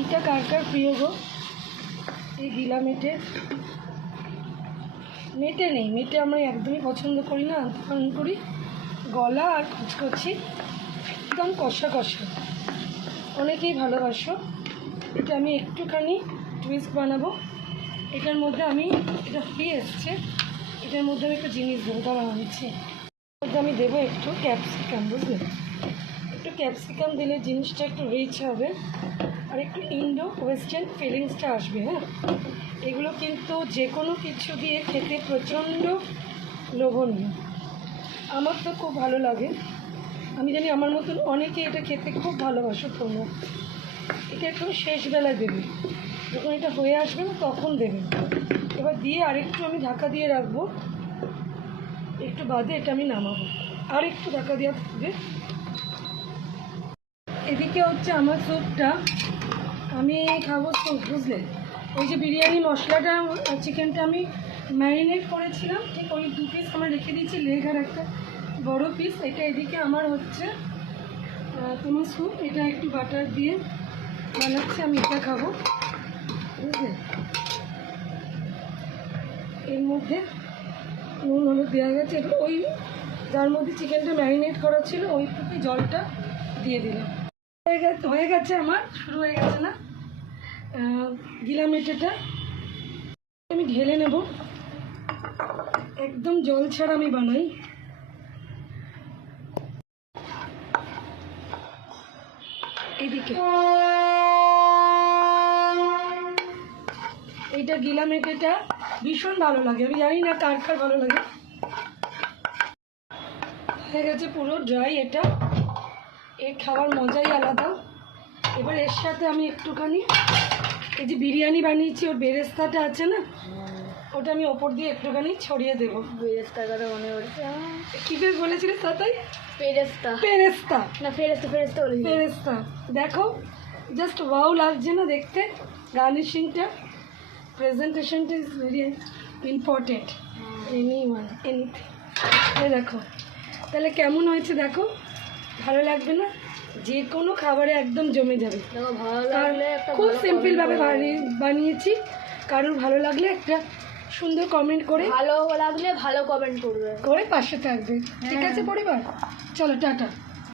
এটা কার কার প্রিয় গো? এই গিলা মেটে নেই, মেটে আমরা একদমই পছন্দ করি না, আনতে করি গলা আর কুচকচি একদম কষা কষা, অনেকেই ভালোবাসো। এটা আমি একটুখানি টুইস্ট বানাবো। এটার মধ্যে আমি, এটা হয়ে এসছে, এটার মধ্যে আমি একটা জিনিস দেবো, তারা আনছি। মধ্যে আমি দেবো একটু ক্যাপসিকাম, বুঝলে? একটু ক্যাপসিকাম দিলে জিনিসটা একটু রিচ হবে আর একটু ইন্ডো ওয়েস্টার্ন ফিলিংসটা আসবে। হ্যাঁ, এগুলো কিন্তু যে কোনো কিছু দিয়ে খেতে প্রচণ্ড লোভনীয়। আমার তো খুব ভালো লাগে, আমি জানি আমার মতন অনেকে এটা খেতে খুব ভালোবাসো তোমরা। এটা একটু শেষবেলায় দেবে, যখন এটা হয়ে আসবে না তখন দেবে। এবার দিয়ে আরেকটু আমি ঢাকা দিয়ে রাখবো, একটু বাদে এটা আমি নামাবো, আর একটু ঢাকা দেওয়া থাকবে। এদিকে হচ্ছে আমার স্যুপটা আমি খাবো স্যুপ, বুঝলে? ওই যে বিরিয়ানি মশলাটা, চিকেনটা আমি ম্যারিনেট করেছিলাম, ঠিক ওই 2 পিস আমার রেখে দিয়েছি, লেগ আর একটা বড় পিস। এটা এদিকে আমার হচ্ছে তোমার স্যুপ, এটা একটু বাটার দিয়ে বানাচ্ছি, আমি এটা খাবো, বুঝলে? এর মধ্যে নুন হলুদ দেওয়া গেছে, এবার ওই যার মধ্যে চিকেনটা ম্যারিনেট করা ছিল ওইটুকু জলটা দিয়ে দিলাম। হয়ে গেছে আমার, শুরু হয়ে গেছে না গিলা মেটেটা। আমি ঢেলে নেব, একদম জল ছাড়া আমি বানাই। এদিকে এইটা গিলা মেটেটা ভীষণ ভালো লাগে, আমি জানি না কার কার ভালো লাগে। হয়ে গেছে পুরো ড্রাই, এটা এর খাওয়ার মজাই আলাদা। এবার এর সাথে আমি একটুখানি এই যে বিরিয়ানি বানিয়েছি ওর বেরেস্তাটা আছে না, ওটা আমি ওপর দিয়ে একটুখানি ছড়িয়ে দেবো। বেরেস্তা কথা মনে পড়ছে, কী করে বলেছিলে তাই? পেরেস্তা পেরেস্তা না, ফেরেস্তা ফেরেস্তা বলেছি। পেরেস্তা, দেখো জাস্ট ওয়াও লাগছে না দেখতে? গার্নিশিংটা, প্রেজেন্টেশনটা ইজ ভেরি ইম্পর্টেন্ট, এনিথিং। দেখো তাহলে কেমন হয়েছে, দেখো ভালো লাগবে না? যে কোনো খাবারে একদম জমে যাবে। দেখো ভালো লাগলে একটা খুব সিম্পলভাবে বানিয়েছি, কারোর ভালো লাগলে একটা সুন্দর কমেন্ট করে, ভালো লাগলে ভালো কমেন্ট করবে, করে পাশে থাকবে। ঠিক আছে পরিবার, চলো টাটা।